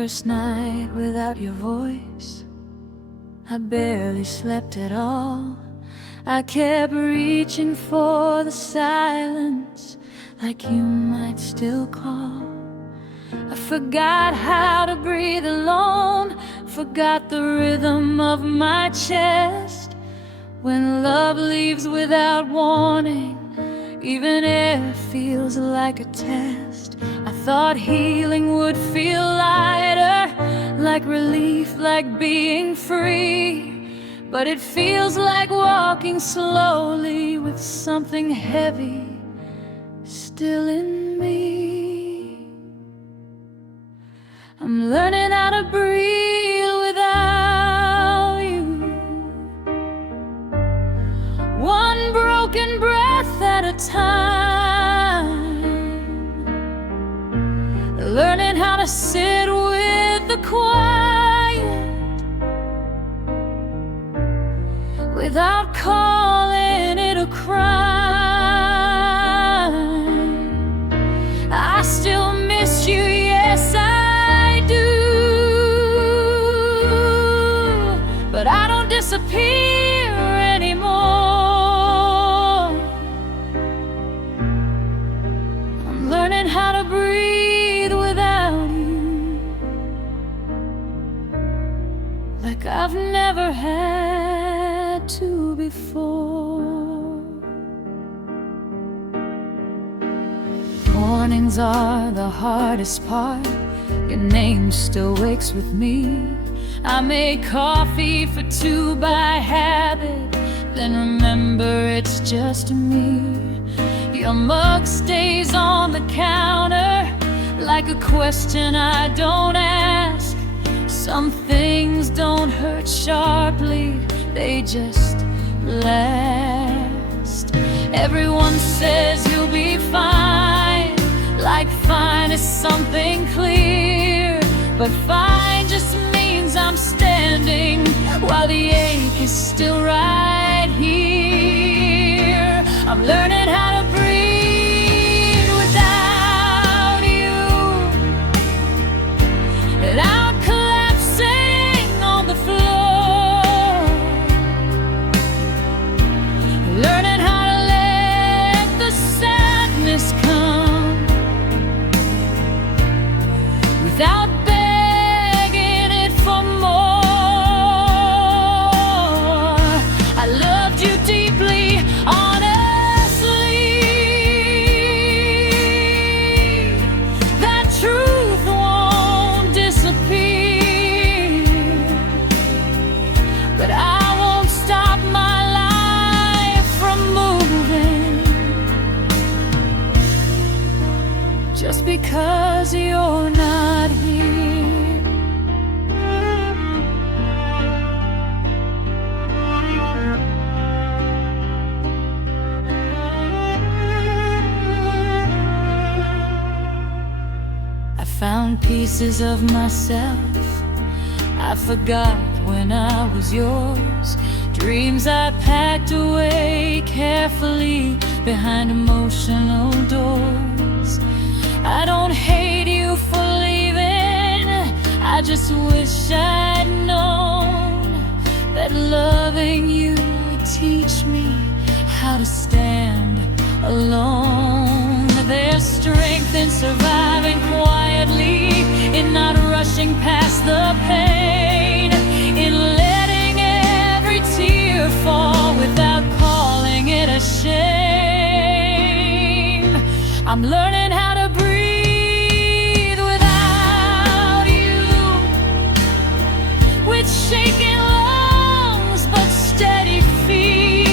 first night without your voice, I barely slept at all. I kept reaching for the silence, like you might still call. I forgot how to breathe alone, forgot the rhythm of my chest. When love leaves without warning, even air feels like a test. I thought healing would feel lighter, like relief, like being free. But it feels like walking slowly with something heavy still in me. I'm learning how to breathe without you, one broken breath at a time. Learning how to sit with the quiet without calling it a crime. I still miss you, yes I do, but I don't disappear anymore. I'm learning how to breathe without you, like I've never had to before. Mornings are the hardest part. Your name still wakes with me. I make coffee for two by habit, then remember it's just me. Your mug stays on the counter like a question I don't ask. Some things don't hurt sharply, they just last. Everyone says you'll be fine, like fine is something clear. But fine just means I'm standing while the ache is still right here. I'm learning how to breathe without you, without collapsing on the floor. Learning how to let the sadness come without begging it for more. I loved you deeply, honestly. That truth won't disappear, but I won't stop my life from moving just because you're not here. I found pieces of myself I forgot when I was yours. Dreams I packed away carefully behind emotional doors. I don't hate you for leaving, I just wish I'd known that loving you would teach me how to stand alone. There's strength in surviving quietly, in not rushing past the pain, in letting every tear fall without calling it a shame. I'm learning how to breathe without you, with shaking lungs but steady feet.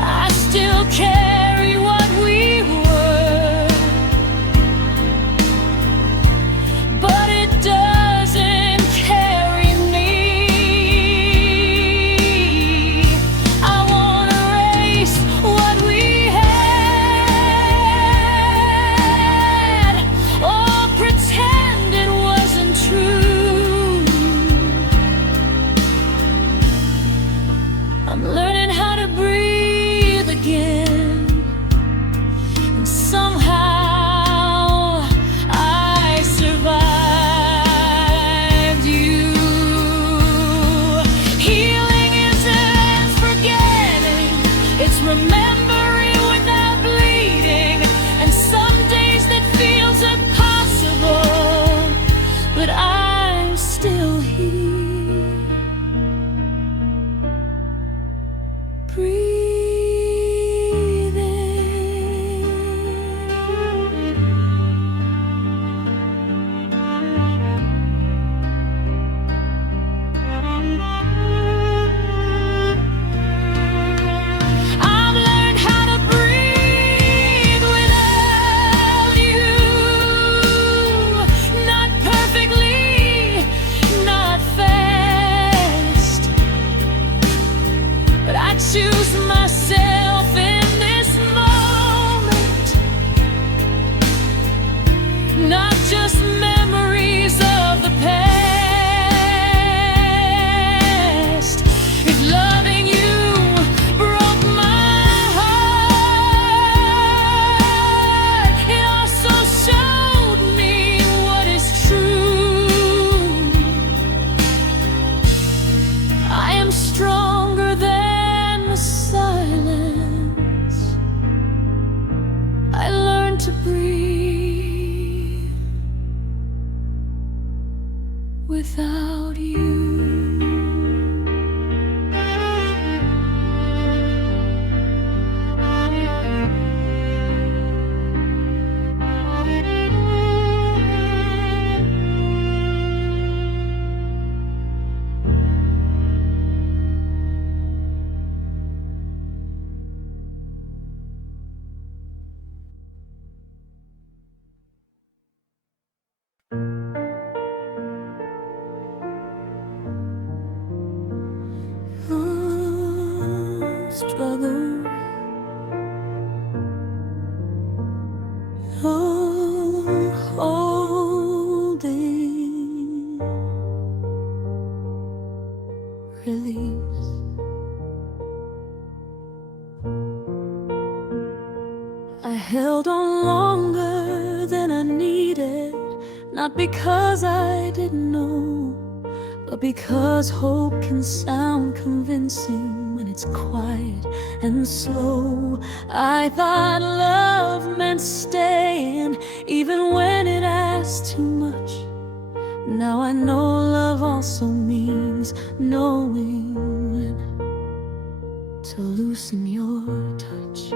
I still carry what we were, but it doesn't carry me. I won't erase what we had, or pretend it wasn't true. without you. Struggle, holding, release. I held on longer than I needed, not because I didn't know, but because hope can sound convincing when it's quiet and slow. I thought love meant staying, even when it asked too much. Now I know love also means knowing when to loosen your touch.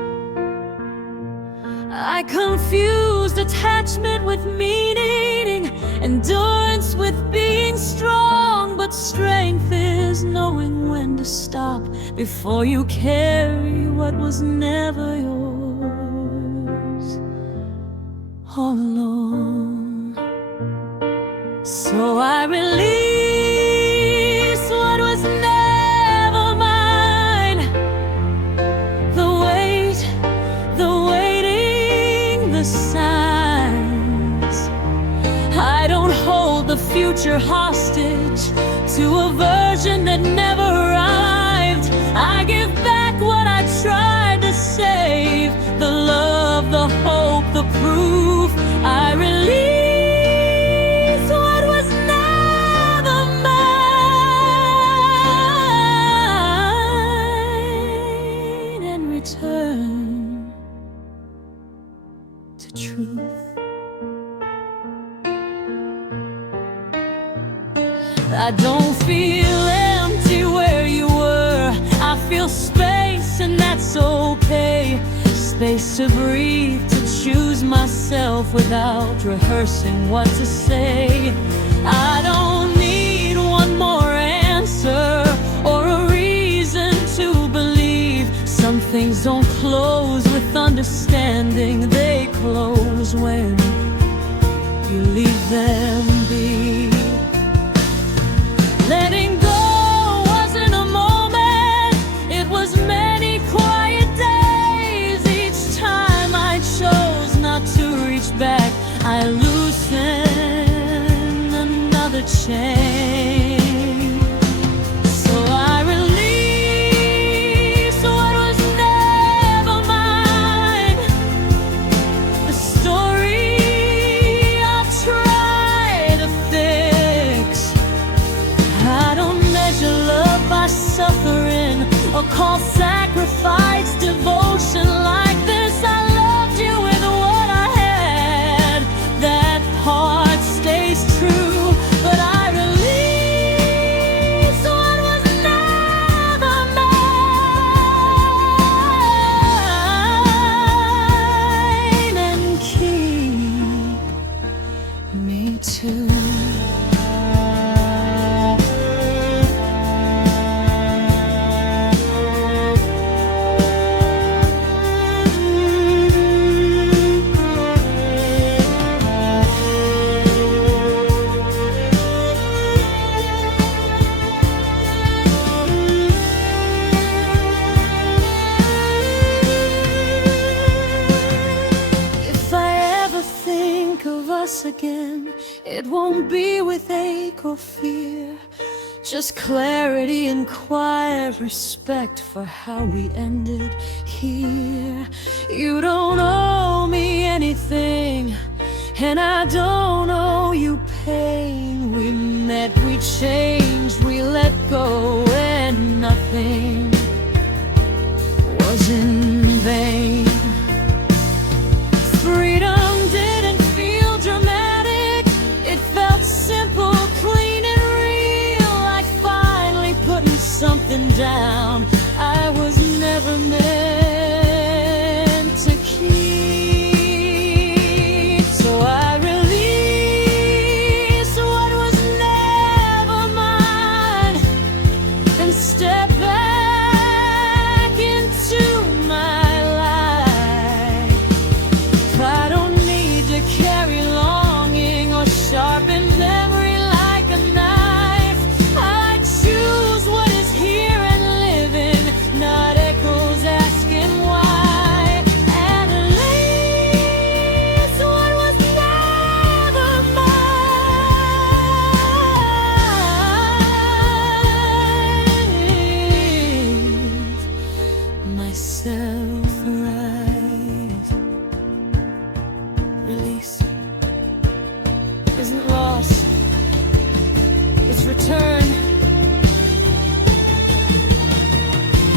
I confused attachment with meaning, endurance with being strong. But strength is knowing when to stop before you carry what was never yours all along. So I release what was never mine. The weight, the waiting, the signs. I don't hold the future hostage to a version that never arrived. I give back what I tried to save, the love, the hope, the proof. I release what was never mine and return to truth. I don't feel empty where you were. I feel space, and that's okay. Space to breathe, to choose myself without rehearsing what to say. I don't need one more answer or a reason to believe. Some things don't close with understanding, they close when you leave them be. Letting go wasn't a moment, it was many quiet days. Each time I chose not to reach back, I loosened another chain. So I release what was never mine. The story I've tried to fix. I don't measure love by suffering or call sacrifice devotion like this. I loved you with what I had. That part stays true, but I release what was never mine and keep me too. Again, it won't be with ache or fear, just clarity and quiet respect for how we ended here. You don't owe me anything, and I don't owe you pain. We met, we changed, we let go, and nothing was in vain. Freedom didn't feel dramatic, it felt simple, clean something down I was never meant to keep. So I release what was never mine and step back into my life. I don't need to carry longing or sharpen memory like a knife. I choose what is here and living, not echoes asking why. And release what was never mine. Myself right. Release isn't loss, it's return.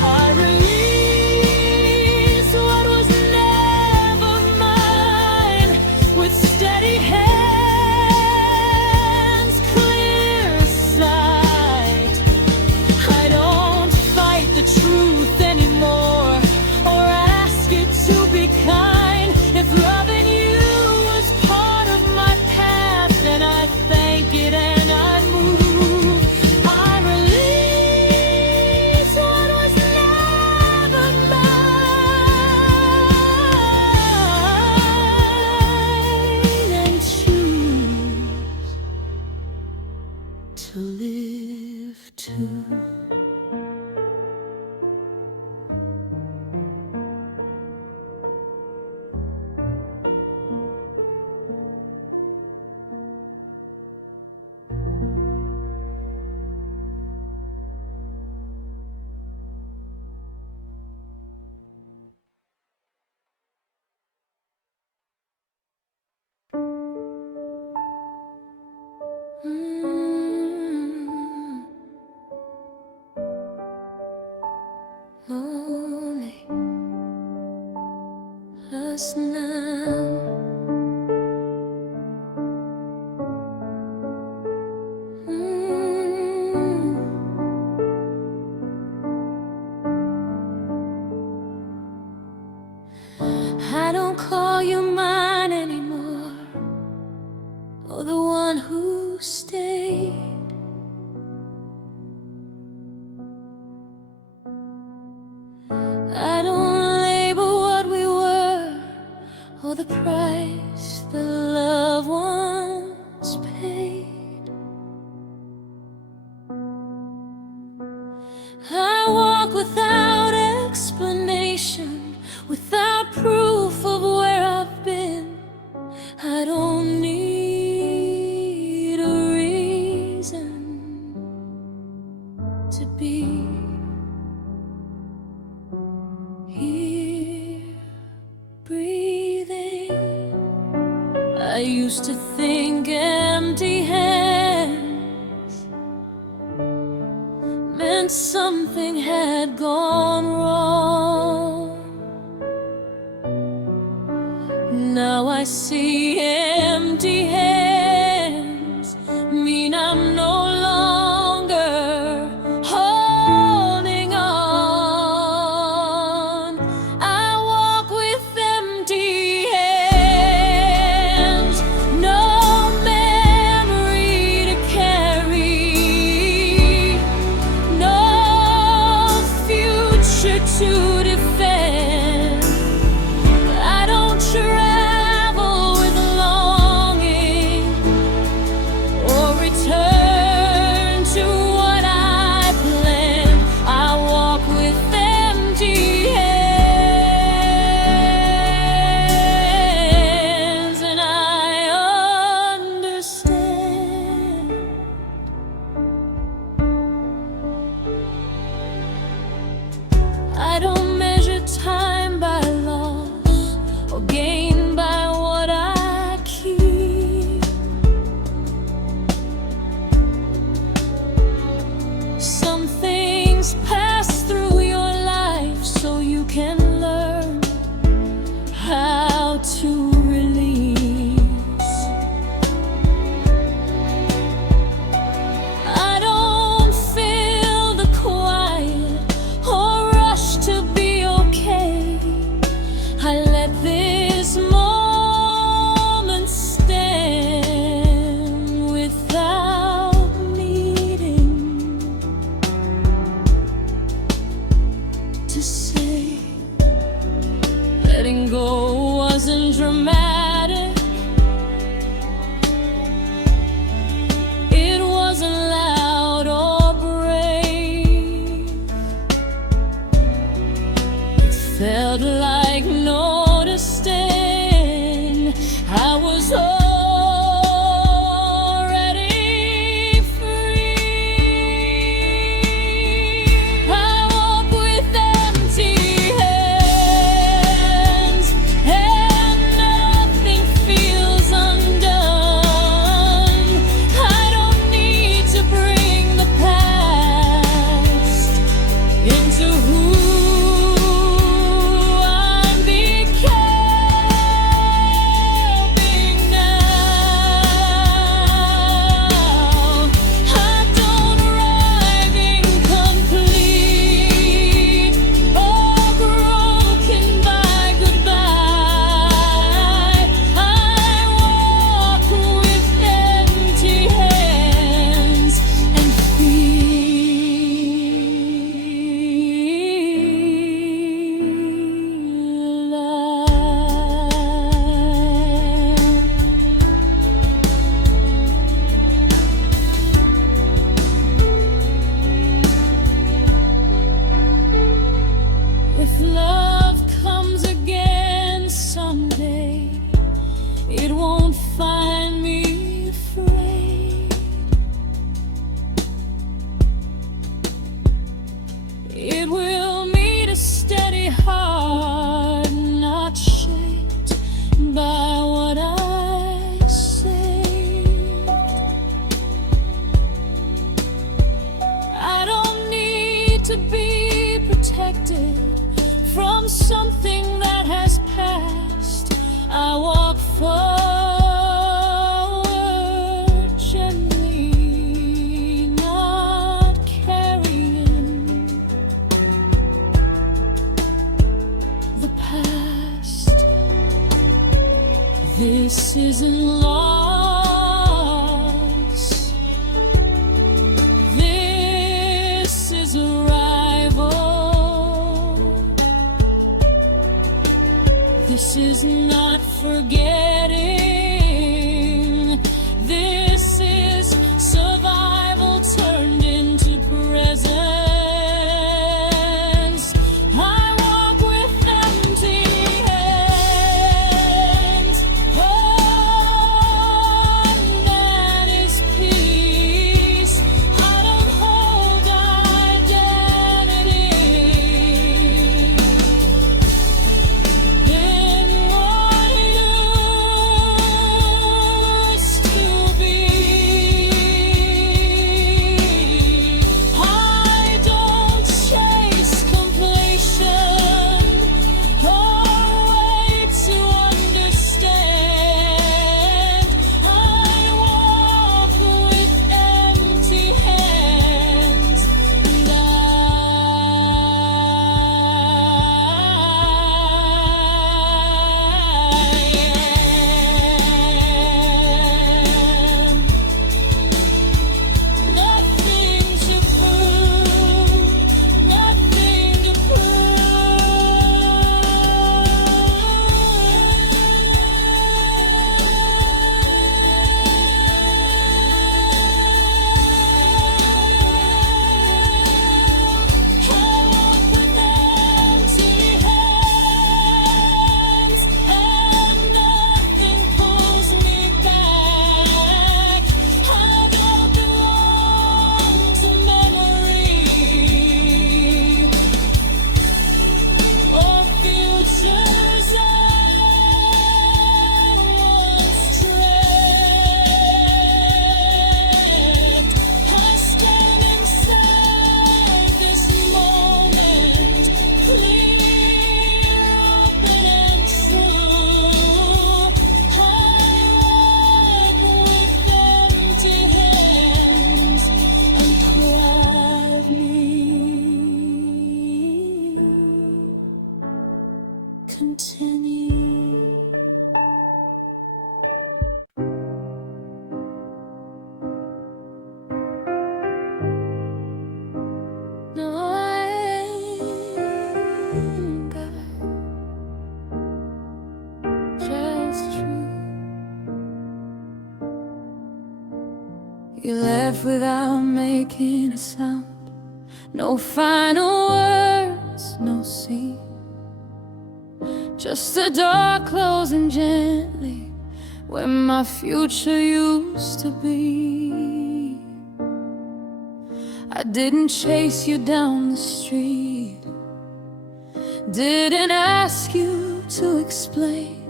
I release what was never mine with steady hands, clear sight. I don't fight the truth anymore or ask it to be kind. If loving you was part of my path, then I thank it and I move. I release what was never mine and choose to live too. Lonely us now. I don't call you mine anymore, or the one who stayed. I don't label what we were or the price the love once paid. I walk without explanation, without proof of where I've been. I don't need a reason to be here breathing. I used to think empty hands meant something had gone wrong. Now I see empty hands mean I'm no longer holding on. I walk with empty hands, no memory to carry, no future to defend. I don't travel with longing or return to what I planned. I walk with empty hands, and I understand. I don't measure time by loss or gain by what I keep. from something that has passed. I walk forward gently, not carrying the past. This isn't loss, this is arrival. This is not forgetting, this is survival turned into presence. I walk with empty hands, oh, that is peace. I don't hold identity in what used to be. I don't chase completion or wait to understand. I walk with empty hands, and I am nothing to prove, nothing to continue. No anger, just truth. You left without making a sound. No final words, no scene. Just the door closing gently where my future used to be. I didn't chase you down the street, didn't ask you to explain.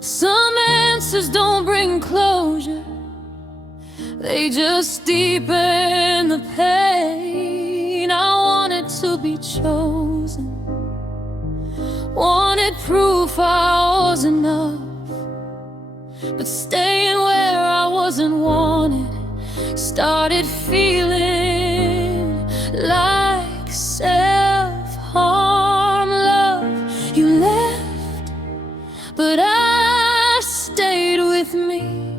Some answers don't bring closure, they just deepen the pain. I wanted to be chosen, wanted proof I was enough, but staying where I wasn't wanted started feeling like self-harm. Love, you left, but I stayed with me.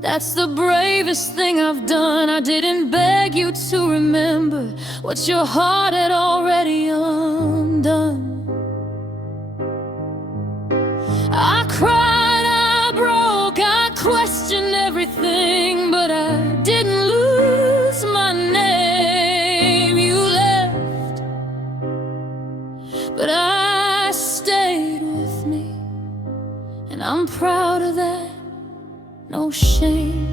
That's the bravest thing I've done. I didn't beg you to remember what your heart had already undone. I cried, I broke, I questioned everything, but I didn't lose my name. You left, but I stayed with me, and I'm proud of that, no shame.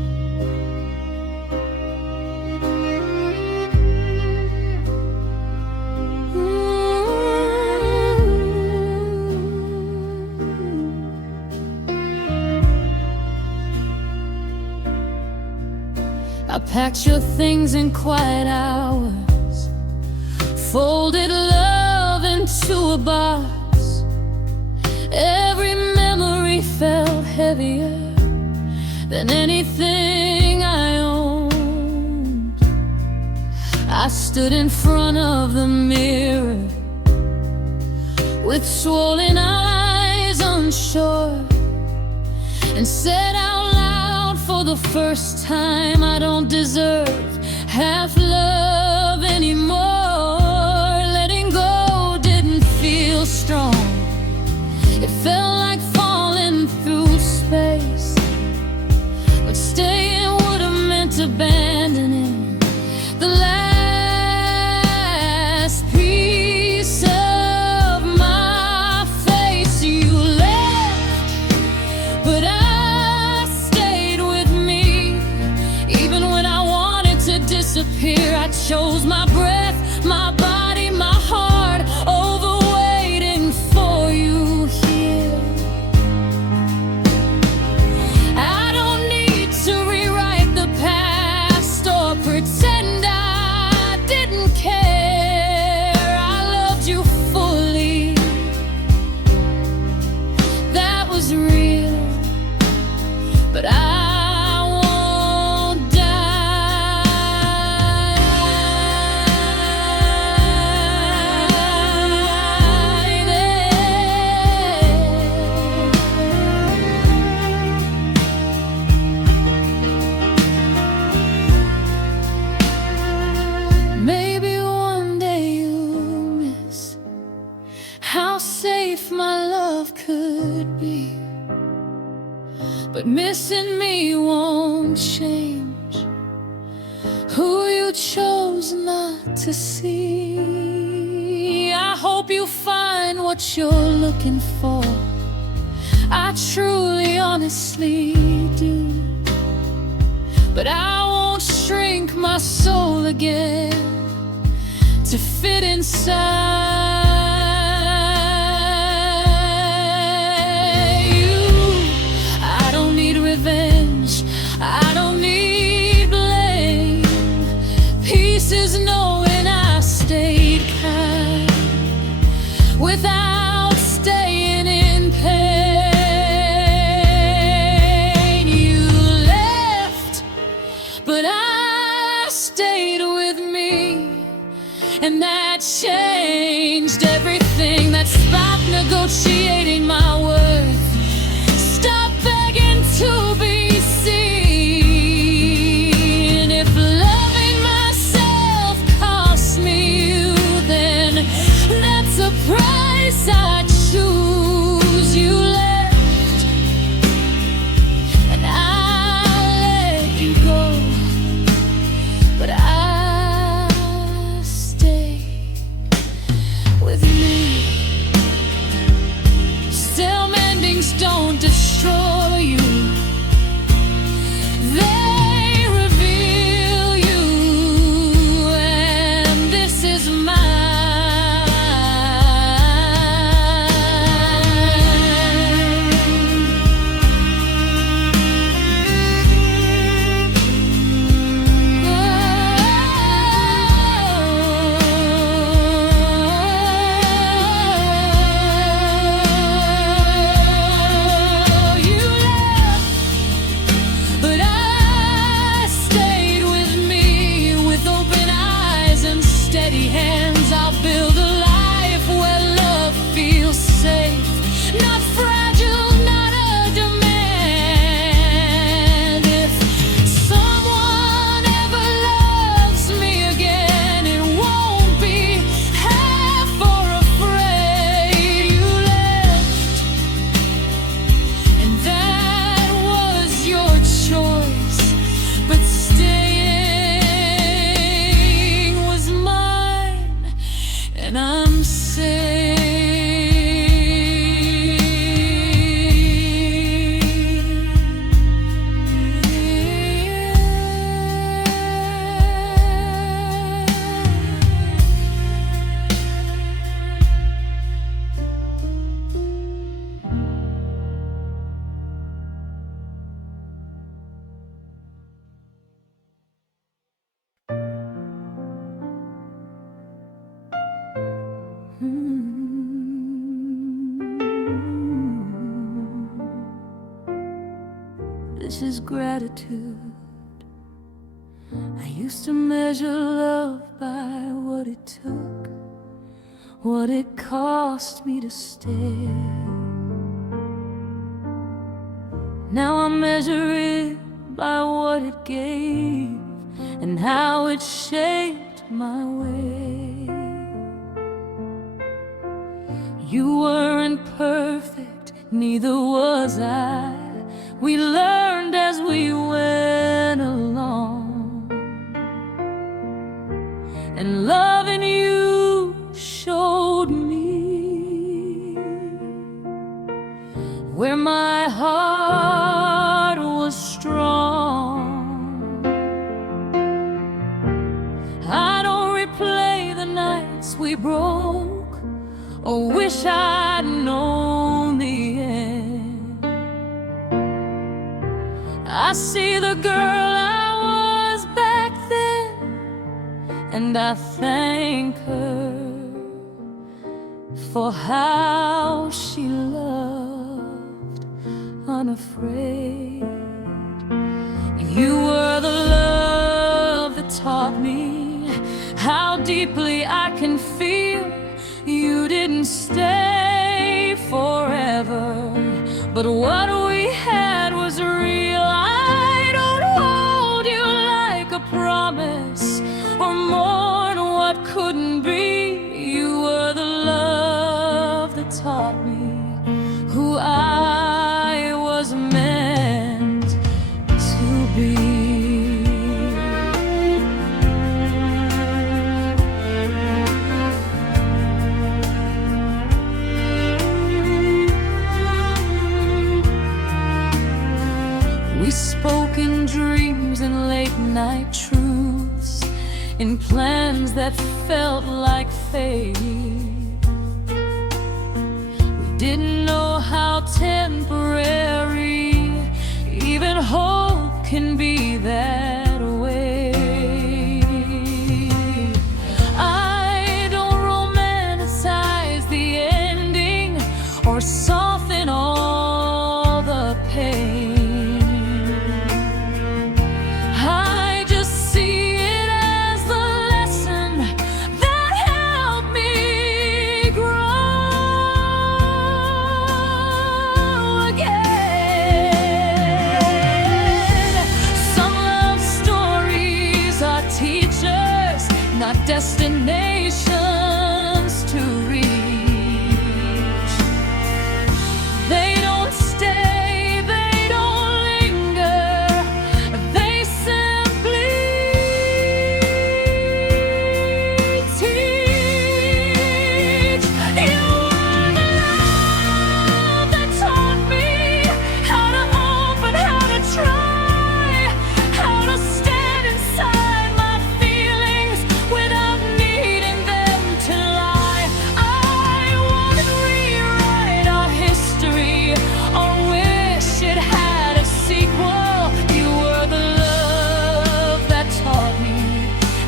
I packed your things in quiet hours, folded love into a box. Every memory felt heavier than anything I owned. I stood in front of the mirror with swollen eyes, unsure, and said out loud for the first time, I don't deserve half love anymore. Letting go didn't feel strong. It felt like falling through space, but staying would have meant abandoning the last piece of my face. You left, but I stayed with me. Even when I wanted to disappear, I chose my breath, my body, my heart over waiting for you here. I don't need to rewrite the past or pretend I didn't care. I loved you fully. That was real, but I won't die there. Maybe one day you'll miss how safe my love could be, but missing me won't change who you chose not to see. I hope you find what you're looking for. I truly, honestly do. But I won't shrink my soul again to fit inside you. I don't need revenge, I don't need blame. Peace is knowing I stayed kind without staying in pain. You left, but I stayed with me, and that changed everything. That stopped negotiating my worth. Stop begging to be seen. If loving myself cost me you, then that's a price I choose. You left, and I let you go, but I stay with me. Still much as gratitude. I used to measure love by what it took, what it cost me to stay. Now I measure it by what it gave and how it shaped my way. You weren't perfect, neither was I. We learned as we went along, and loving you showed me where my heart was strong. I don't replay the nights we broke, or wish I'd known the end. I see the girl I was back then, and I thank her for how she loved unafraid. You were the love that taught me how deeply I can feel. You didn't stay forever, but what we had was real. I don't hold you like a promise or mourn what couldn't be. You were the love that taught me who I was meant to be. We spoke in dreams and late night truths, in plans that felt like fate. We didn't know how temporary even hope can be that way. I don't romanticize the ending or soften all the pain. Not destinations to reach. They don't stay, they don't linger, they simply teach. You are the love that taught me how to hope and how to try, how to stand inside my feelings without needing them to lie. I wouldn't rewrite our history or wish it had a sequel. You were the love that taught me,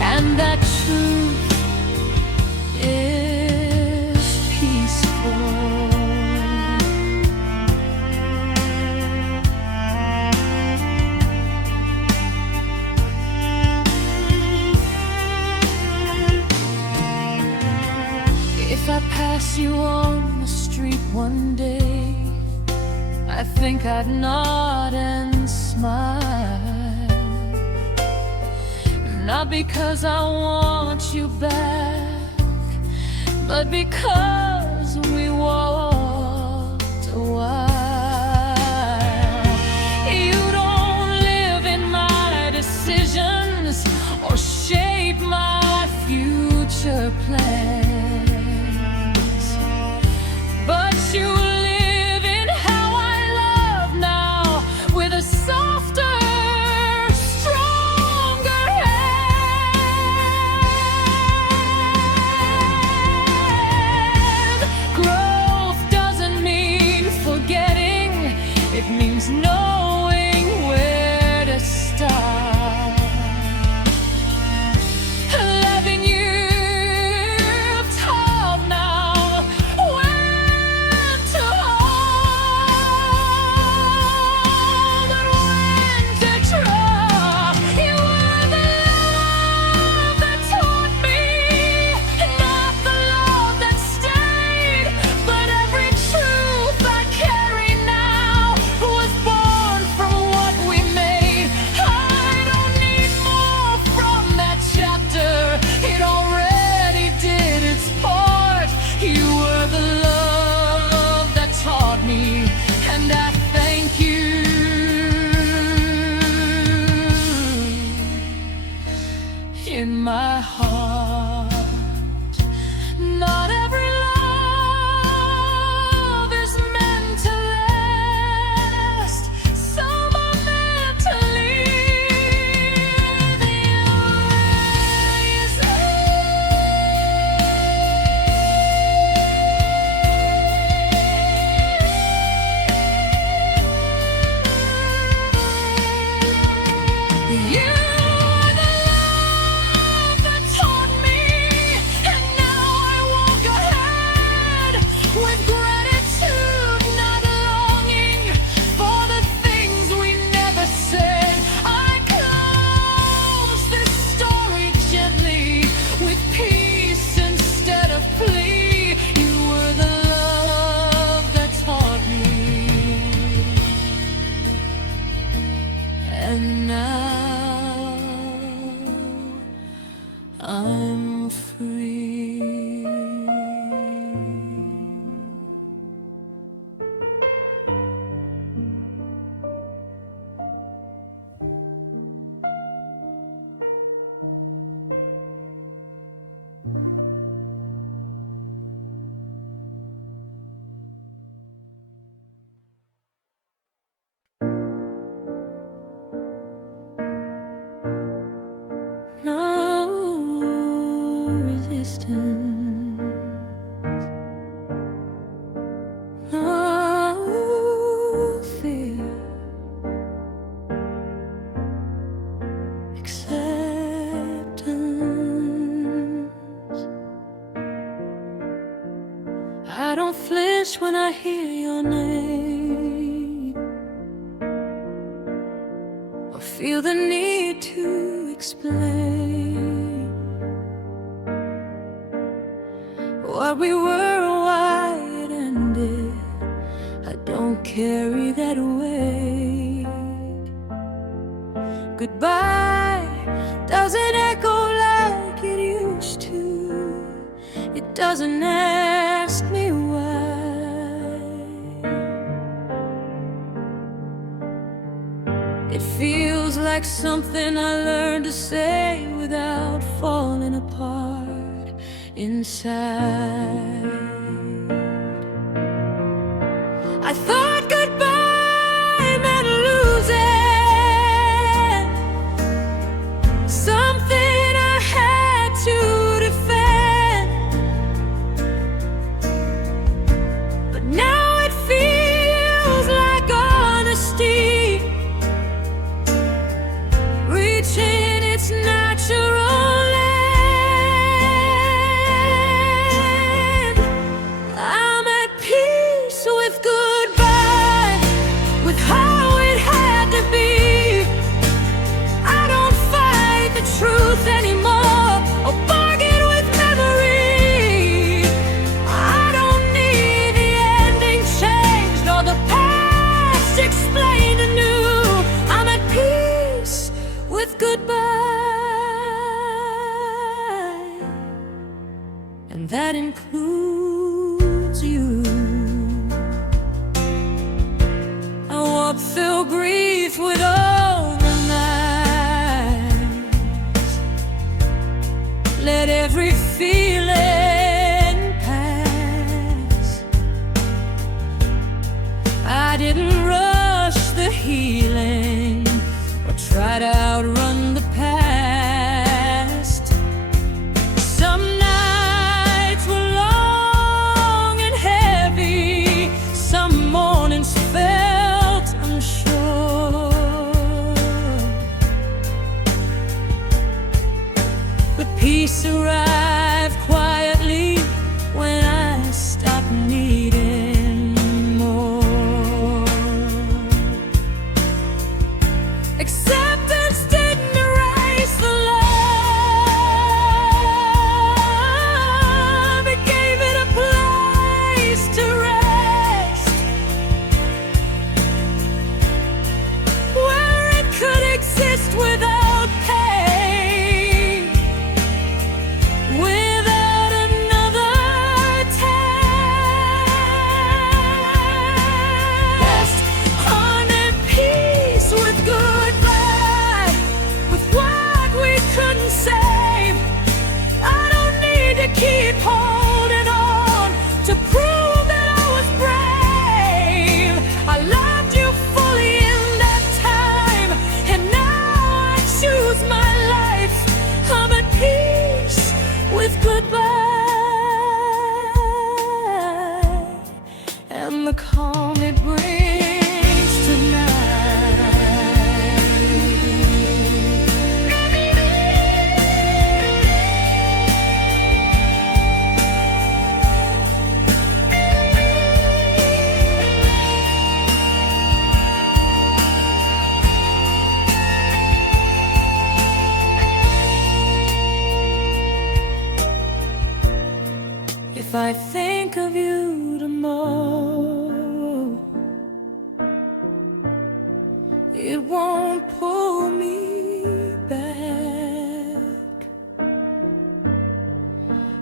and that truth is peaceful. If I pass you on the street one day, I think I'd nod and smile. Not because I want you back, but because we walked a while. You don't live in my decisions or shape my future plans, but you live in how I love now, with a softer, stronger hand. Growth doesn't mean forgetting, it means knowing where to start. Loving you in my heart. Not every love is meant to last. Some are meant to leave you You are the love that taught me, and now I walk ahead with gratitude, not longing for the things we never said. I close this story gently with peace instead of plea. You were the love that taught me, and now I'm free. No resistance, no fear, acceptance. I don't flinch when I hear your name, or feel the need to explain what we were or why it ended. I don't carry that weight. Goodbye doesn't echo like it used to. It doesn't ask me why. It feels like something I learned to say without falling apart inside. I thought goodbye meant losing something I had to defend, but now it feels like honesty reaching its natural end. I'm at peace with goodbye, with how it had to be. I don't fight the truth anymore or bargain with memory. I don't need the ending changed or the past explained anew. I'm at peace with goodbye, and that includes you. I walk through grief with all the nights. Let every feeling pass. I didn't rush the healing or try to outrun the past. Some nights were long and heavy, some mornings felt unsure, but peace arrived quietly when I stopped needing more. Acceptance didn't erase the love, it gave it a place to rest, where it could exist without pain, I think of you tomorrow, it won't pull me back.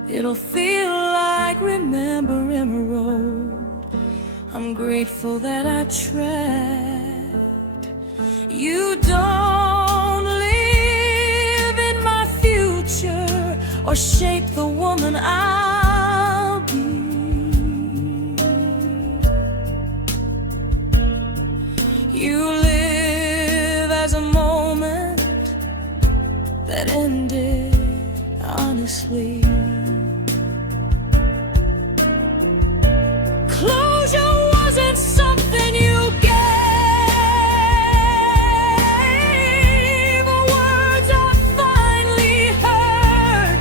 It'll feel like remembering a road I'm grateful that I tread. You don't live in my future or shape the woman I'll be. You live as a moment that ended honestly. Closure wasn't something you gave, or words I finally heard.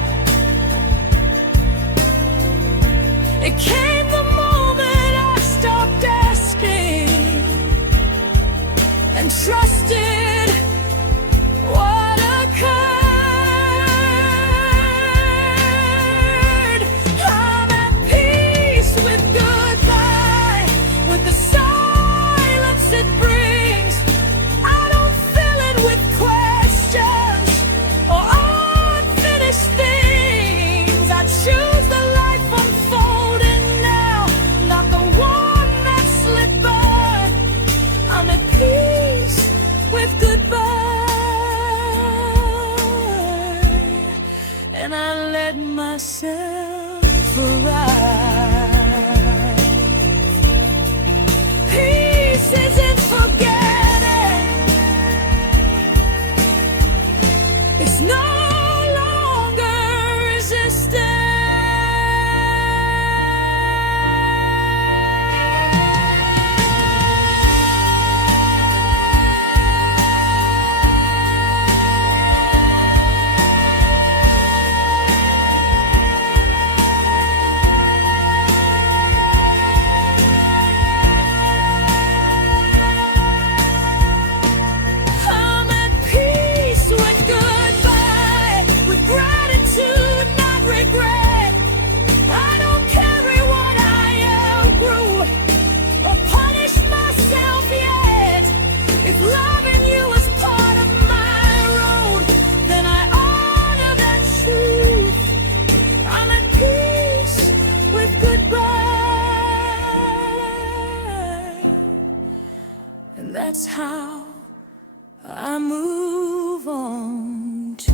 It came the moment I stopped asking and trusted what occurred. I'm at peace with goodbye, with the silence it brings. I don't fill it with questions or unfinished things. I choose the life unfolding now, not the one that slipped by. I'm at peace with goodbye, and I let myself arrive. Peace isn't forgetting, it's no longer resisting. I'm at peace with goodbye, with gratitude, not regret. I don't carry what I outgrew or punish myself yet. If loving you is part of my road, then I honor that truth. I'm at peace with goodbye, and that's how I move on to.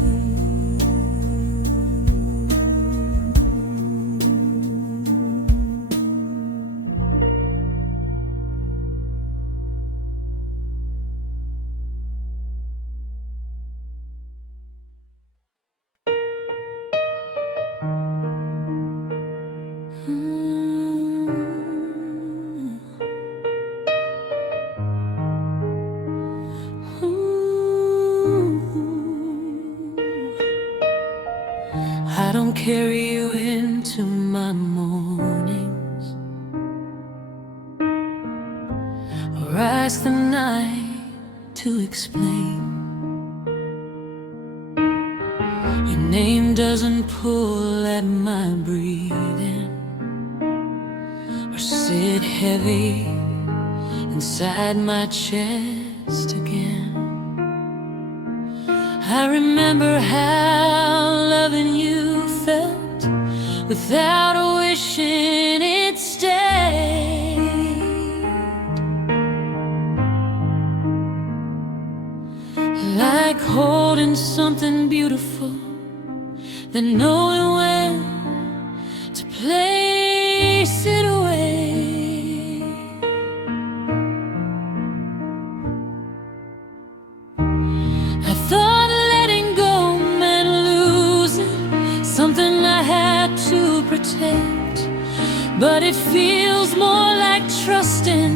I don't carry you into my mornings or ask the night to explain. Your name doesn't pull at my breathing or sit heavy inside my chest again. I remember how loving you felt without wishing it stayed. Like holding something beautiful, then knowing when to place it away. I thought letting go meant losing something I had to protect, but it feels more like trusting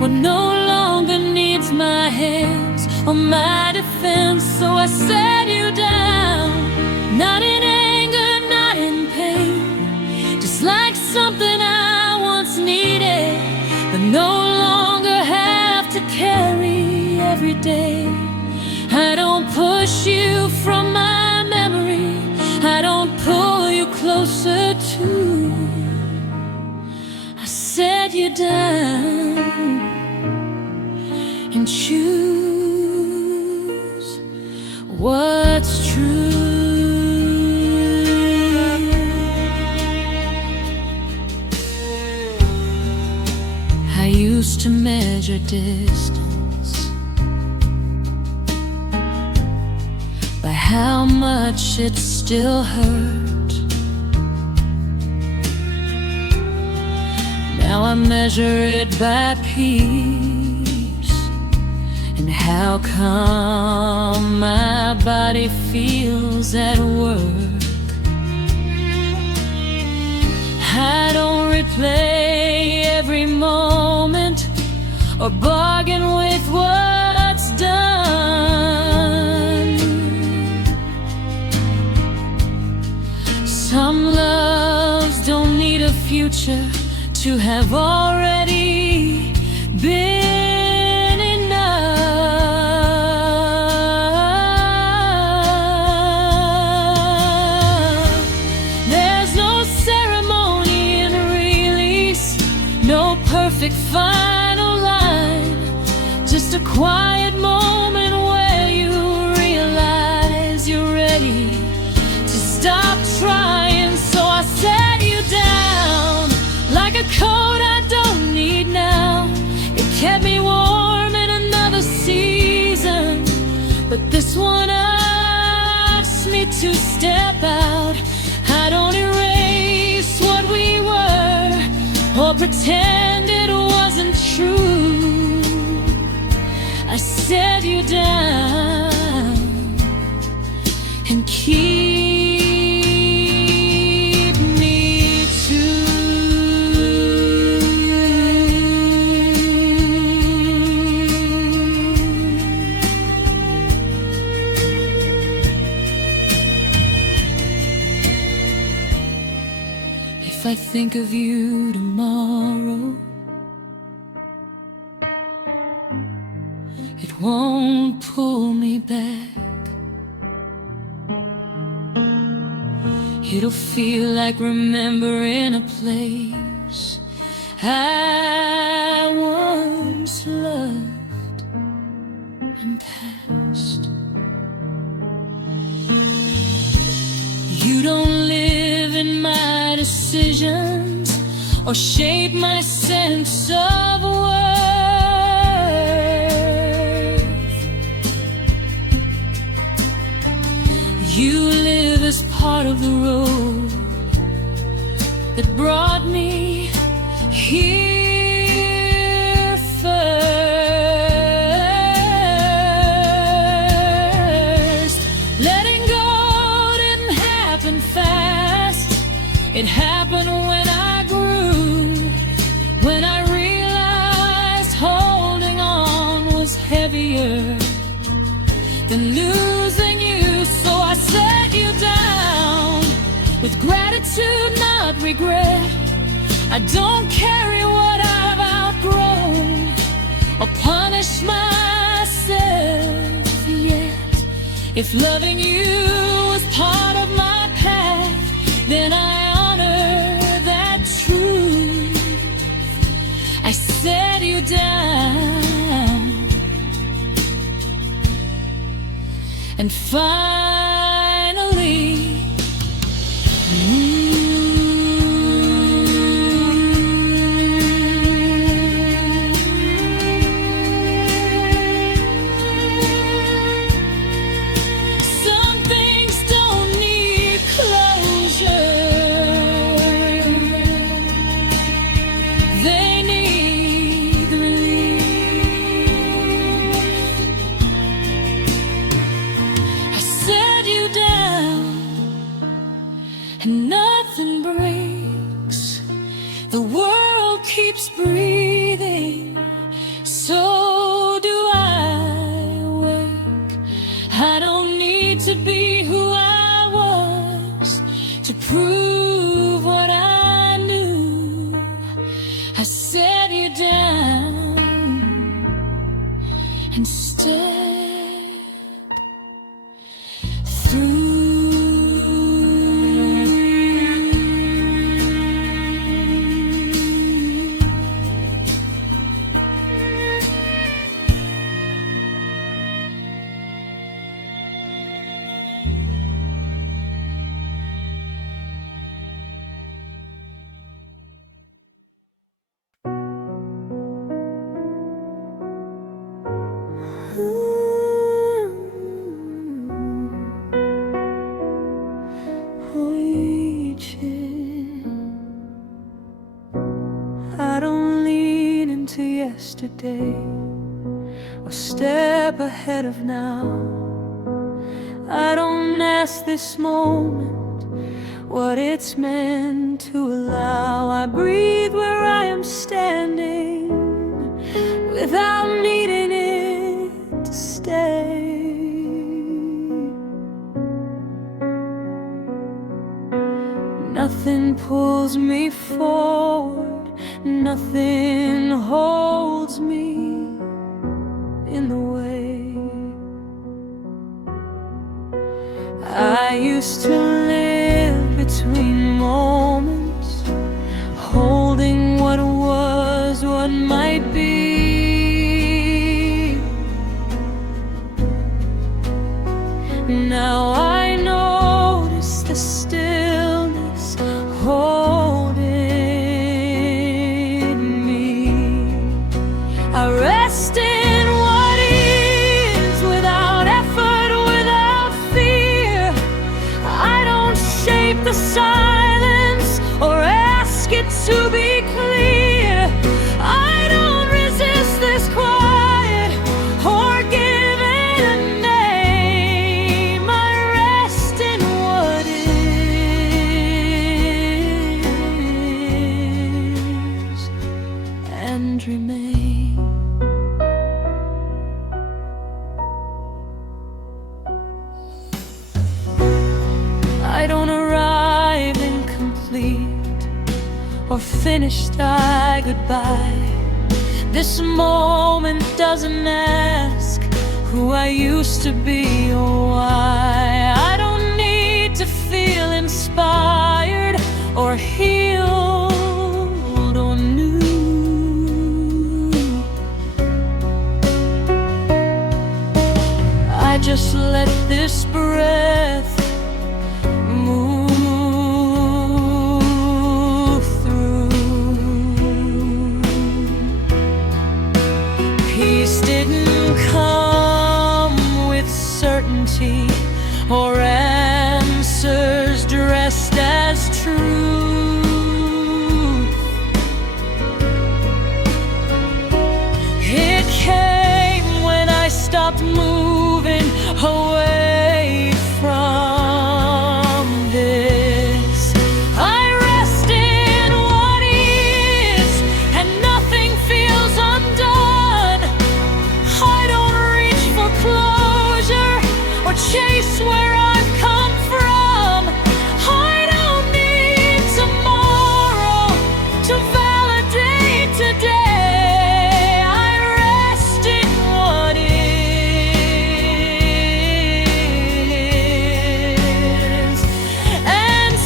what no longer needs my hands or my defense. So I set you down, not in anger, not in pain, just like something I once needed, but no longer have to carry every day. I don't push you from my memory, I don't pull you closer to down and choose what's true. I used to measure distance by how much it still hurt. Now I measure it by peace and how calm my body feels at work. I don't replay every moment or bargain with what's done. Some loves don't need a future to have already been enough. There's no ceremony in release, no perfect final line, just a quiet moment where you realize you're ready to stop trying. So I set you down like a coat I don't need now. It kept me warm in another season, but this one asks me to step out. I don't erase what we were or pretend it wasn't true. I set you down and keep if I think of you tomorrow, it won't pull me back. It'll feel like remembering a place I once loved and passed. You don't live in my decisions or shape my sense of worth. You live as part of the road that brought me here first. Letting go didn't happen fast. It happened when I grew, when I realized holding on was heavier than losing you. So I set you down with gratitude, not regret. I don't carry what I've outgrown or punish myself yet. If loving you was part of my path, then I honor that truth. I set you down and finally some things don't need closure. They need relief. I set you down and nothing breaks. The world keeps breathing, so do I awake. I don't need to be who I was to prove what I knew. I set you down and step through. yesterday, or step ahead of now. I don't ask this moment what it's meant to allow. I breathe where I am standing without needing it to stay. Nothing pulls me forward, nothing holds me in the way. I used to live between moments, holding what was, what might be. Now I notice the stillness holding me. I rest in what is, without effort, without fear. I don't shape the silence or ask it to be clear. I don't resist this quiet or give it a name. I rest in what is and remain. I don't arrive incomplete or finished, I goodbye. This moment doesn't ask who I used to be or why. I don't need to feel inspired or healed or new. I just let this breath move through. Peace didn't come with certainty or answers dressed as truth. It came when I stopped moving away from this. I rest in what is, and nothing feels undone. I don't reach for closure or chase where I've come from. I don't need tomorrow to validate today. I rest in what is and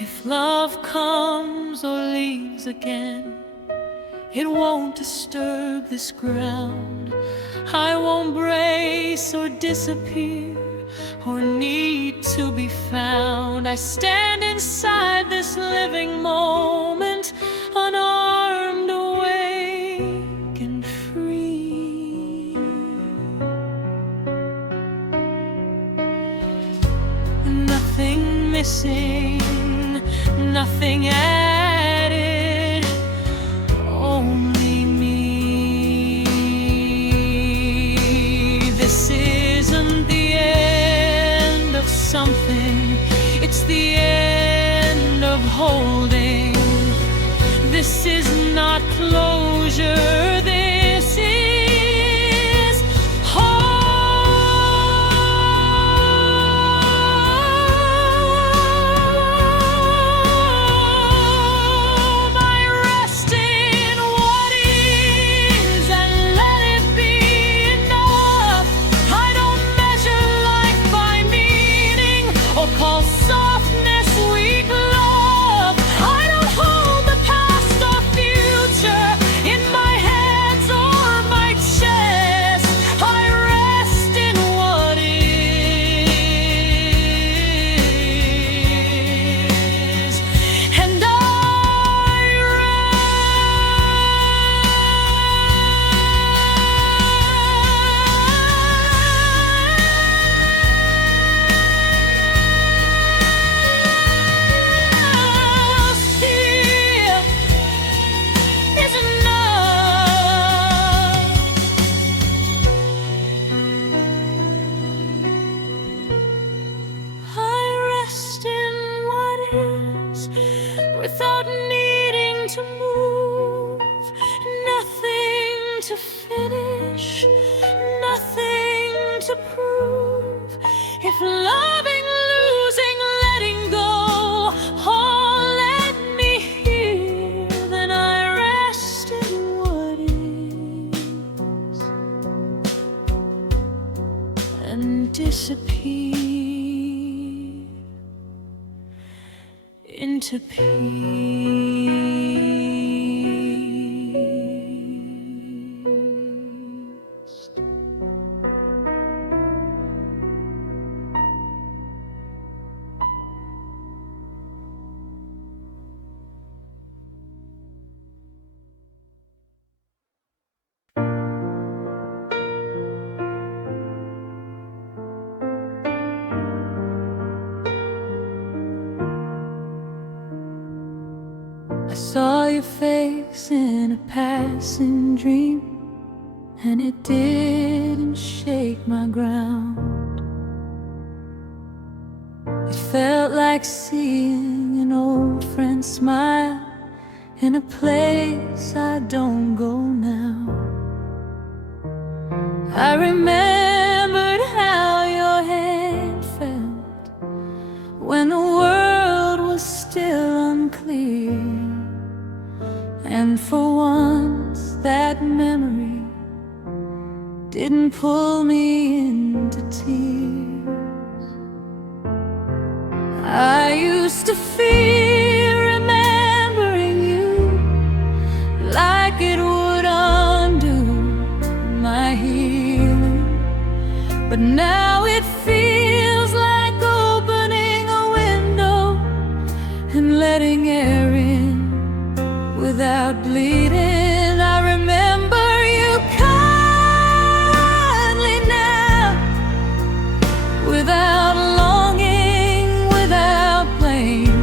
if love comes or leaves again, it won't disturb this ground. I won't brace or disappear or need to be found. I stand inside this living moment, unarmed, awake and free. Nothing missing, nothing added, only me. This isn't the end of something, it's the end of holding. This is not closure, this is home. I rest in what is and let it be enough. I don't measure life by meaning or call softness weak love. I don't hold the past or future in my head. into peace. I saw your face in a passing dream, and it didn't shake my ground. It felt like seeing an old friend smile in a place I don't go now. I remembered how your hand felt when the world was still unclear. And for once that memory didn't pull me into tears. I used to fear remembering you, like it would undo my healing. But now it feels like opening a window and letting air in without bleeding. I remember you kindly now, without longing, without blame.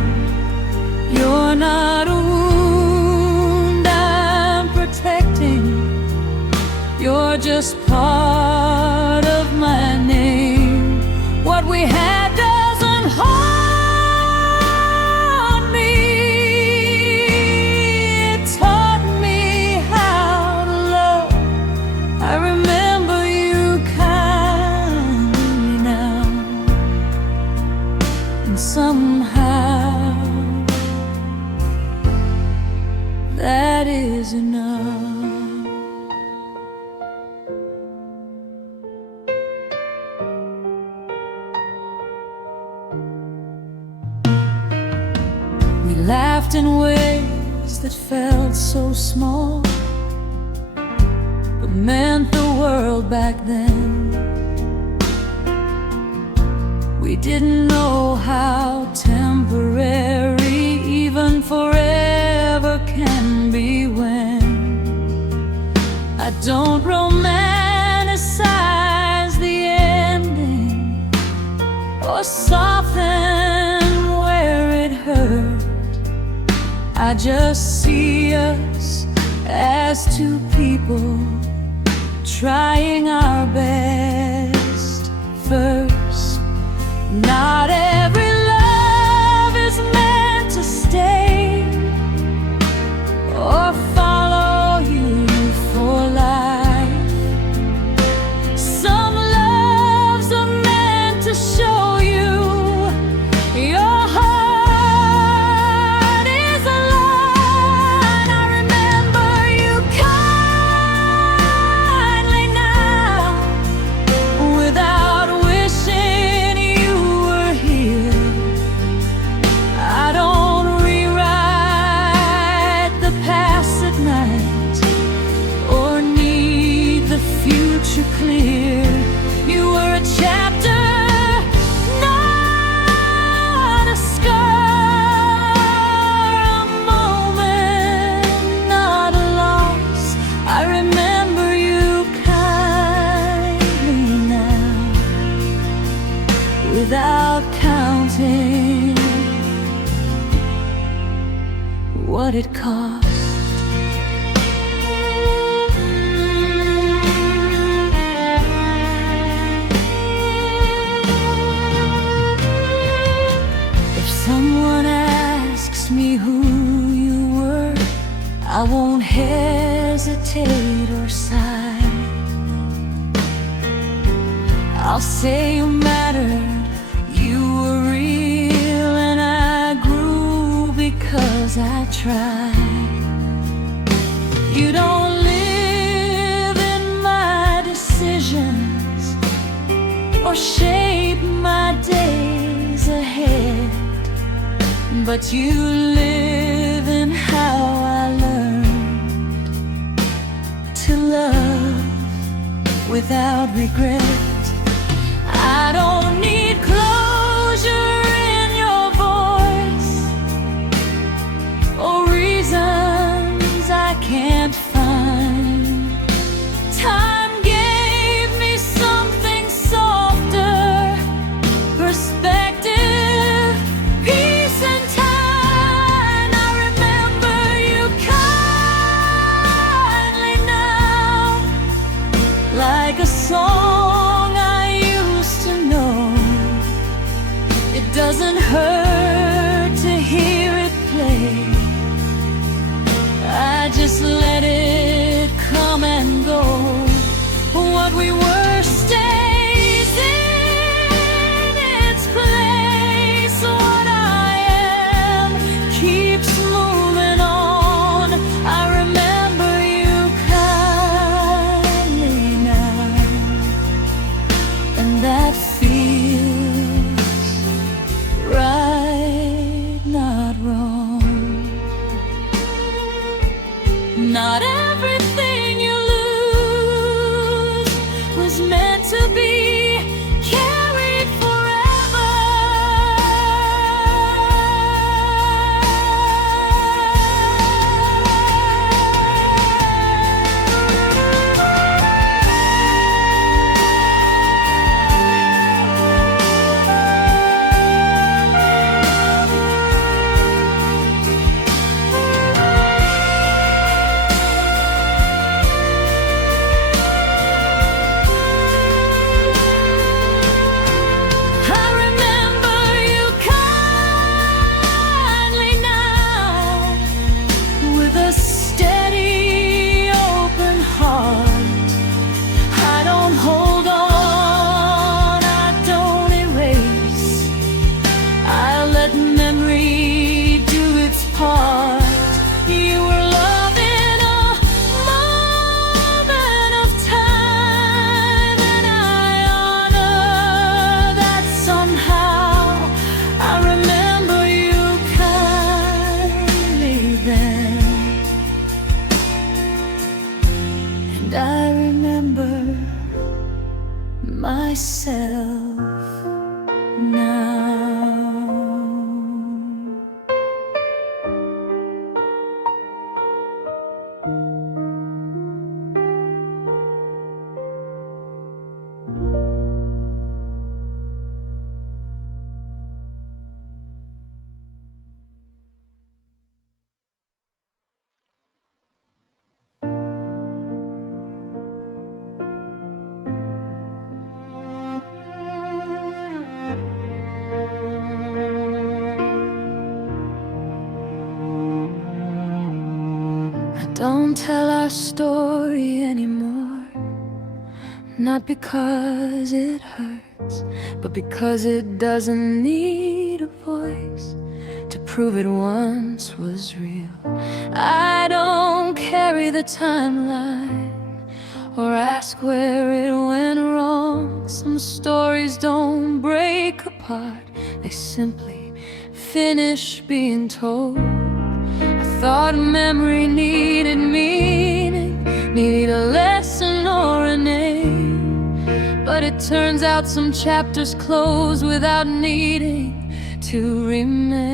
You're not a wound I'm protecting, you're just part of my name. What we had doesn't haunt me. It taught me how to love. I remember you kindly now, and somehow that is enough. We laughed in ways that felt so small, but meant the world back then. We didn't know how temporary even forever can be when I don't romanticize the ending or soften where it hurt. I just see us as two people trying our best first. Not every love is meant to stay or follow you for life. Some loves are meant to show you your heart is alive. I remember you kindly now, without wishing you were here. I don't rewrite the past at night or need the future clear. You were a chapter, not a scar, a moment, not a loss. I remember you kindly now, without counting what it cost. If someone asks me who you were, I won't hesitate or sigh. I'll say you mattered, you were real, and I grew because I tried. You don't live in my decisions or shape my days ahead. but you live in how I learned to love without regret. I don't need closure in your voice or reasons I can't find. Time gave me something softer, perspective, peace and time. I remember you kindly now, like a song I used to know. It doesn't hurt to hear it play. I just let it come and go. What we were stays in its place. What I am keeps moving on. I remember you kindly now, and that feels right, not wrong. Not everything you lose was meant to be carried forever. And I remember myself now. Don't tell our story anymore, not because it hurts, but because it doesn't need a voice to prove it once was real. I don't carry the timeline or ask where it went wrong. Some stories don't break apart, they simply finish being told. I thought memory needed meaning, needed a lesson or a name, but it turns out some chapters close without needing to remain.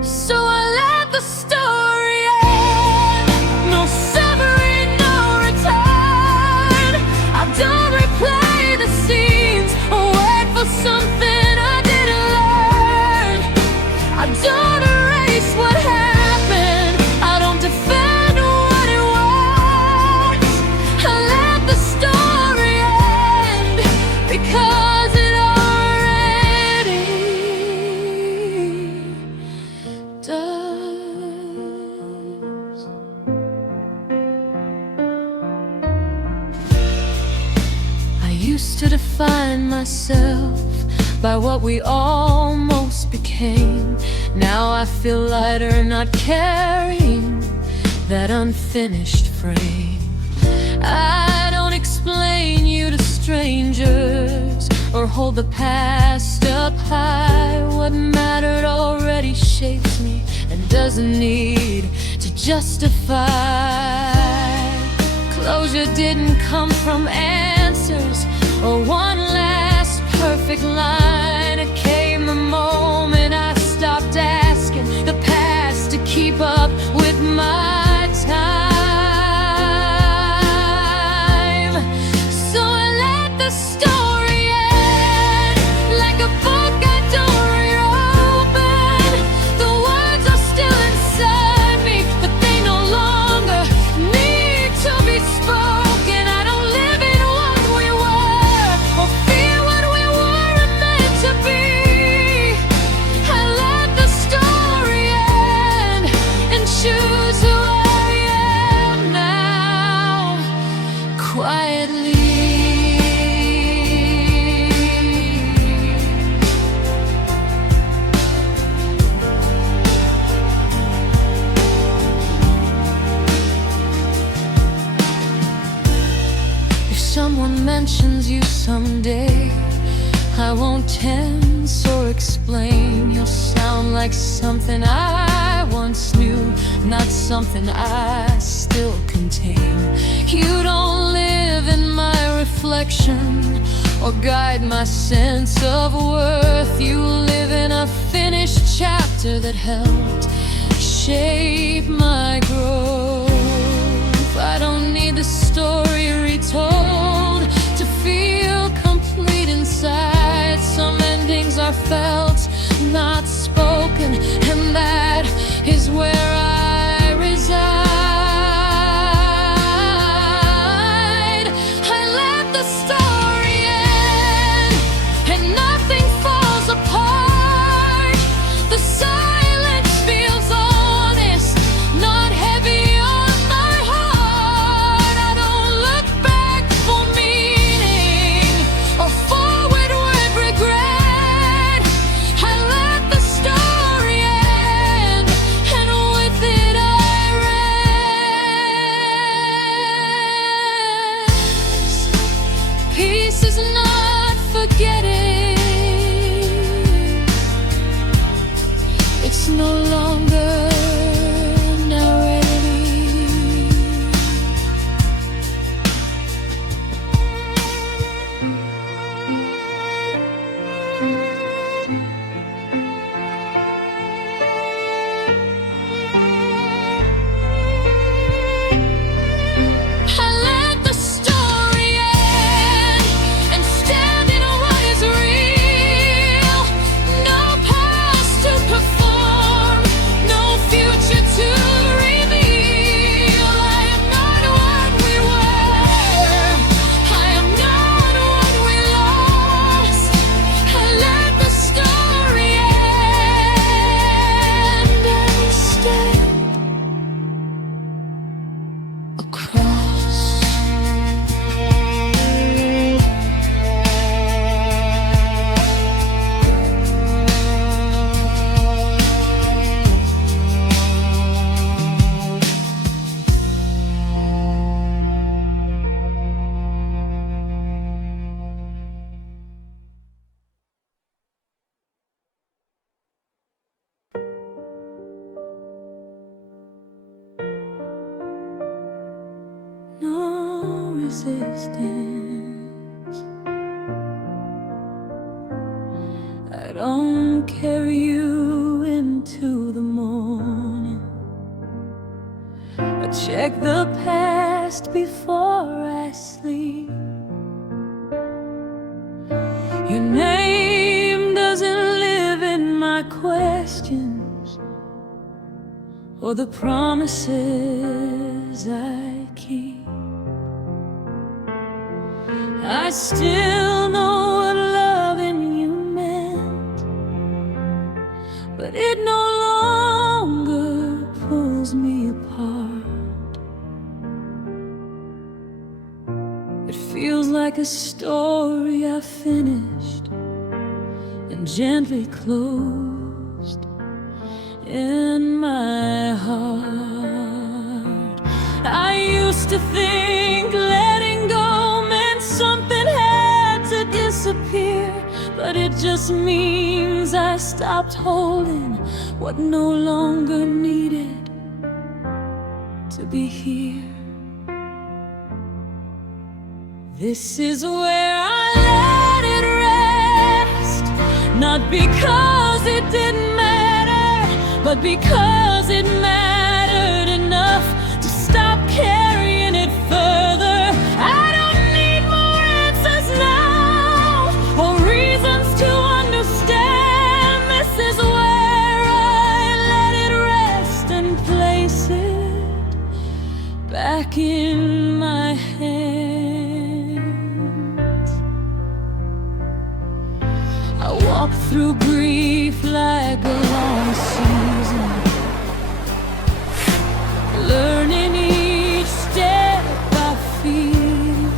So I let the story end, no summary, no return. I don't replay the scenes or wait for something I don't erase what happened, I don't defend what it was. I let the story end because it already does. I used to define myself by what we almost became. Now I feel lighter not carrying that unfinished frame. I don't explain you to strangers or hold the past up high. What mattered already shapes me and doesn't need to justify. Closure didn't come from answers or one last perfect line. It came the moment I stopped asking the past to keep up with my time. So I let the story end like a book I don't reopen. The words are still inside me, but they no longer need to be spoken. I don't live in what we were or fear what we weren't meant to be. I let the story end and choose who I am now, quietly. If someone mentions you someday, I won't tense or explain. You'll sound like something I once knew, not something I still contain. You don't live in my reflection or guide my sense of worth. You live in a finished chapter that helped shape my growth. I don't need the story retold to feel complete inside. Some endings are felt, not spoken, and that is where I reside. I let the story end and nothing falls apart. The silence feels honest, not heavy on my heart. I don't look back for meaning or forward with regret. I let the story end, and with it I rest. Peace is not forgetting, it's no longer narrating. I let the story end and stand in what is real. No past to perform, no future to reveal. I am not what we were, I am not what we lost. I let the story end and stand across. No resistance. I don't carry you into the morning. I check the past before I sleep. Your name doesn't live in my questions or the promises I keep. I still know what loving you meant, but it no longer pulls me apart. It feels like a story I finished and gently closed in my heart. I used to think letting go meant something had to disappear. here, but it just means I stopped holding what no longer needed to be here. This is where I let it rest, not because it didn't matter, but because it mattered enough to stop carrying it further. I don't need more answers now, or reasons to understand. This is where I let it rest and place it back in my hands. I walk through grief like a long season, learning each step I feel.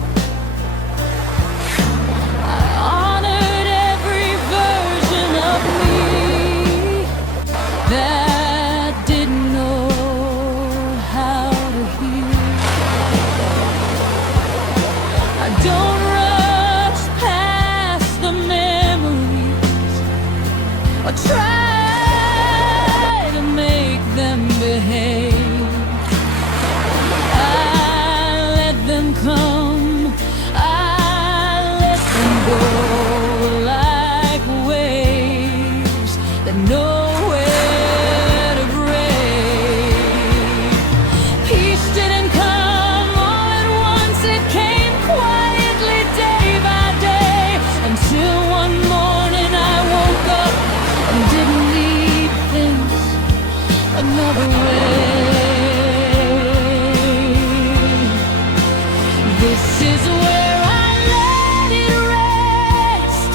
I honored every version of me that didn't know how to heal. I don't rush past the memories or try to make them behave. I let them come, I let them go, like waves that know where to break. Peace didn't come all at once, it came quietly day by day, until one morning I woke up and didn't need things another way. This is where I let it rest,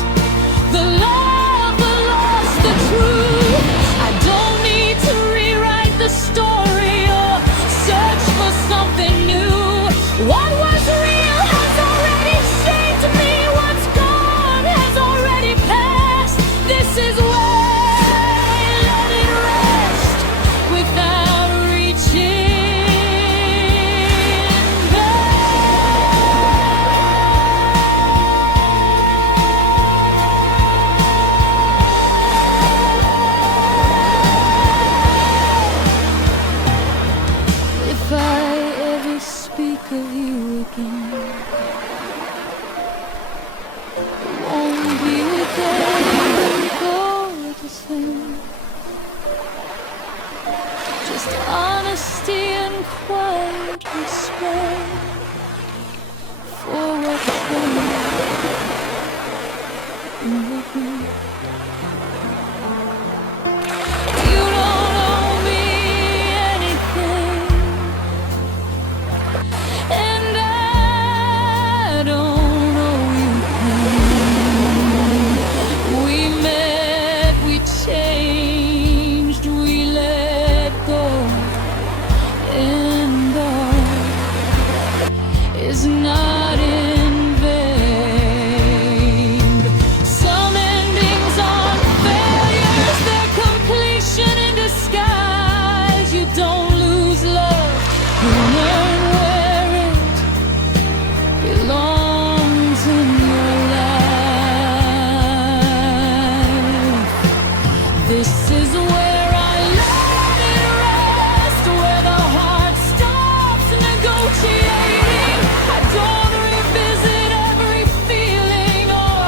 the love, the loss, the truth. I don't need to rewrite the story or search for something new. What was real has already shaped me, what's gone has already passed. This is where I let it rest without reaching back. If I ever speak of you again, it won't be with any gorgeous thing. Just honesty and quiet respect for what came with me. You don't owe me anything, and I don't owe you pain. We met, we changed, we let go, and all is not in vain. Some endings aren't failures, they're completion in disguise. You don't lose love, you learn where it belongs in your life. This is where I let it rest, where the heart stops negotiating. I don't revisit every feeling or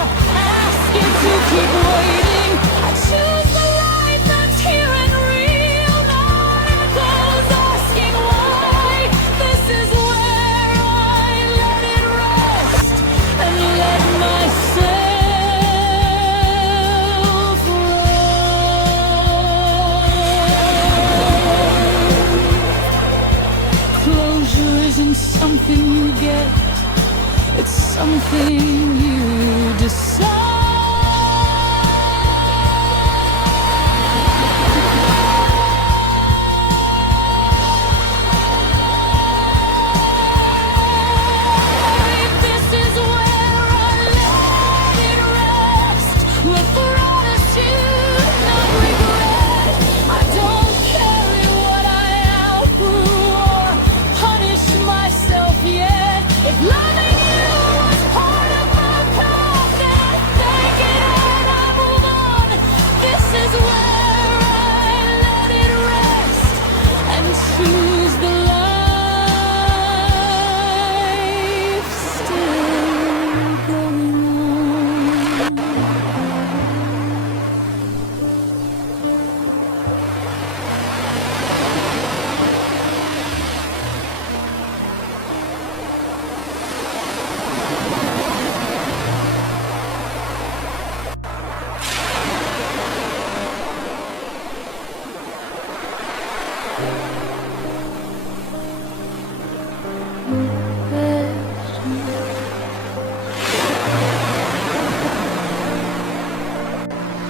ask it to keep waiting. I choose the life that's here and real, not echoes asking why. This is where I let it rest and let myself run. Closure isn't something you get, it's something you decide.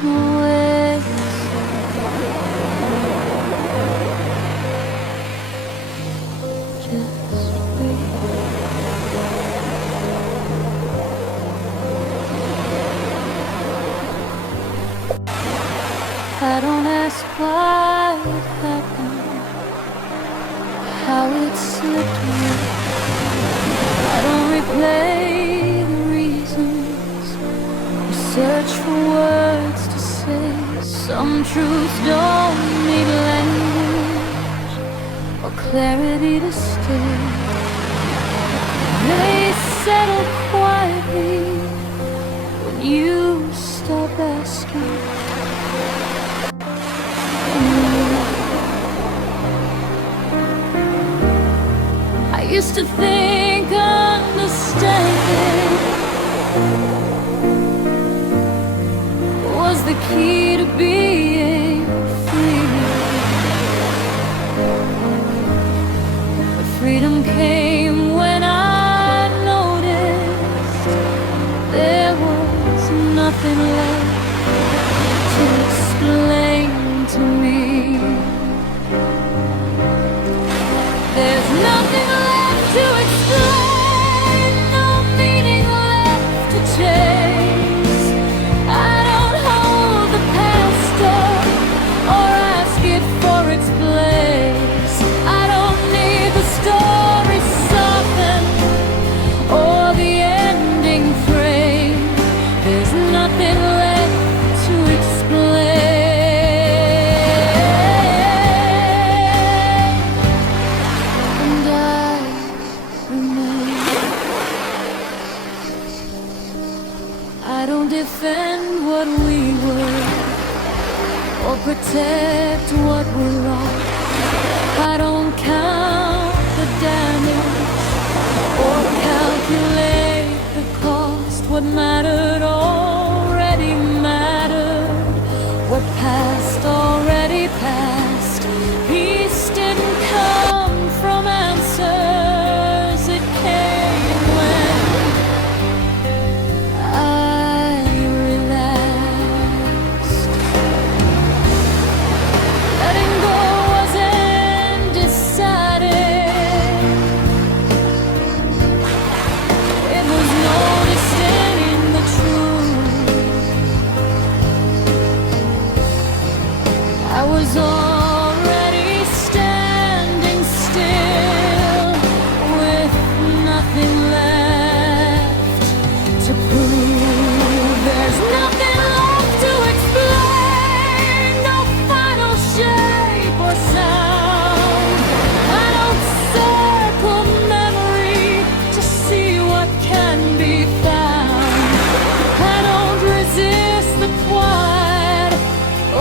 away. Just wait. I don't ask why it happened, how it slipped away. I don't replay the reasons, or search for words to say. Some truths don't need language or clarity to stay. They settle quietly when you stop asking. I used to think understanding was the key to being free. But freedom came when I noticed there was nothing left to explain to me. There's nothing left to explain, no meaning left to chase. I don't hold the past up or ask it for its place. I don't need the story softened or the ending framed. There's nothing left to explain. I don't defend what we were or protect what we're wrong. I don't count the damage or calculate the cost. What mattered already mattered. What passed already passed. Peace didn't come from answers. It came when I relaxed. Letting go wasn't decided. It was noticing the truth. I was already standing still with nothing left to prove. There's nothing left to explain, no final shape or sound. I don't circle memory to see what can be found. I don't resist the quiet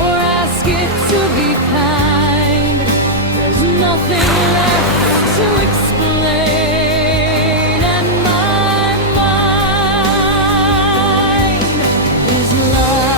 or ask it to be kind. There's nothing left to explain, and my mind is light.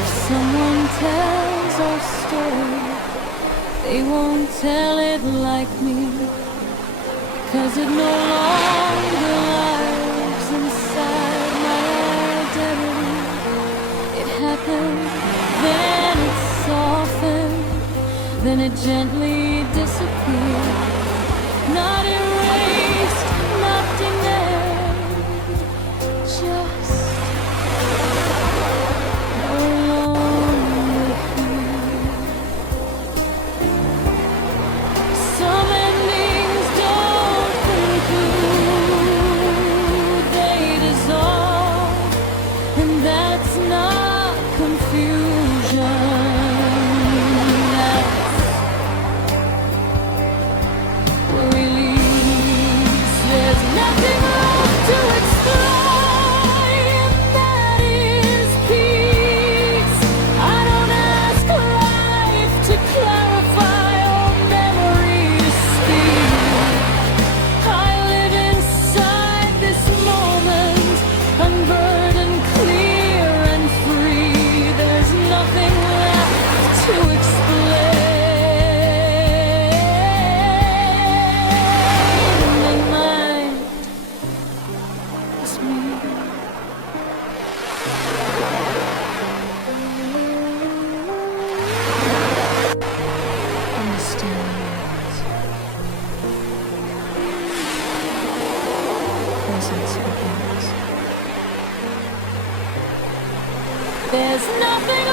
If someone tells our story, they won't tell it like me, 'cause it no longer lives inside my identity. It happened, then it softened, then it gently disappeared. Not erased, not denied, just no longer here. Some endings don't conclude, they dissolve, and that's not confusion. That's really understand words. Presence begins. There's nothing